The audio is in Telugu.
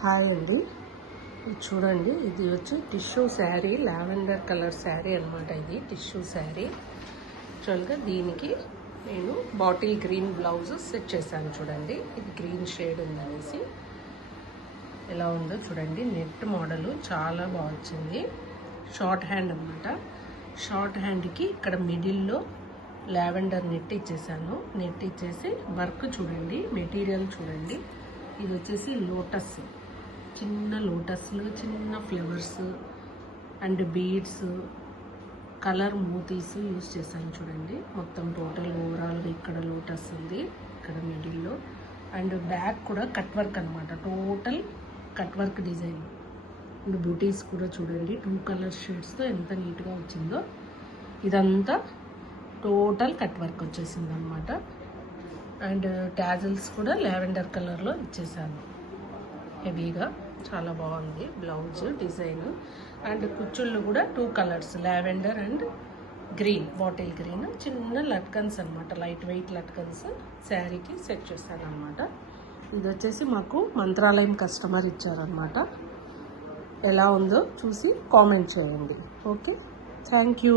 హాయ్ అండి, ఇది చూడండి. ఇది వచ్చి tissue sari, lavender colour sari అనమాట. ఇది టిష్యూ శారీ. యాక్చువల్గా దీనికి నేను బాటిల్ గ్రీన్ బ్లౌజ్ సెట్ చేశాను. చూడండి, ఇది గ్రీన్ షేడ్ ఉందనేసి ఎలా ఉందో చూడండి. నెట్ మోడలు చాలా బాగా వచ్చింది. షార్ట్ హ్యాండ్ అనమాట. షార్ట్ హ్యాండ్కి ఇక్కడ మిడిల్లో లావెండర్ నెట్ ఇచ్చేసాను. నెట్ ఇచ్చేసి వర్క్ చూడండి, మెటీరియల్ చూడండి. ఇది వచ్చేసి లోటస్, చిన్న లోటస్లు, చిన్న ఫ్లవర్స్ అండ్ బీడ్స్, కలర్ మోతీస్ యూజ్ చేశాను. చూడండి, మొత్తం టోటల్ ఓవరాల్గా ఇక్కడ లోటస్ ఉంది, ఇక్కడ మిడిల్లో. అండ్ బ్యాక్ కూడా కట్ వర్క్ అనమాట. Total cut work design. And beauties కూడా చూడండి, 2 కలర్ షేడ్స్తో ఎంత నీట్గా వచ్చిందో. ఇదంతా టోటల్ కట్ వర్క్ వచ్చేసింది అనమాట. అండ్ టాజిల్స్ కూడా లావెండర్ కలర్లో ఇచ్చేసాను. హెవీగా చాలా బాగుంది బ్లౌజ్ డిజైన్. అండ్ కుచ్చుళ్ళు కూడా 2 colours, lavender and green, bottle green. చిన్న లట్కన్స్ అనమాట, లైట్ వెయిట్ లట్కన్స్ శారీకి సెట్ చేశాను అనమాట. ఇది వచ్చేసి మాకు మంత్రాలయం కస్టమర్ ఇచ్చారనమాట. ఎలా ఉందో చూసి కామెంట్ చేయండి. Okay, thank you.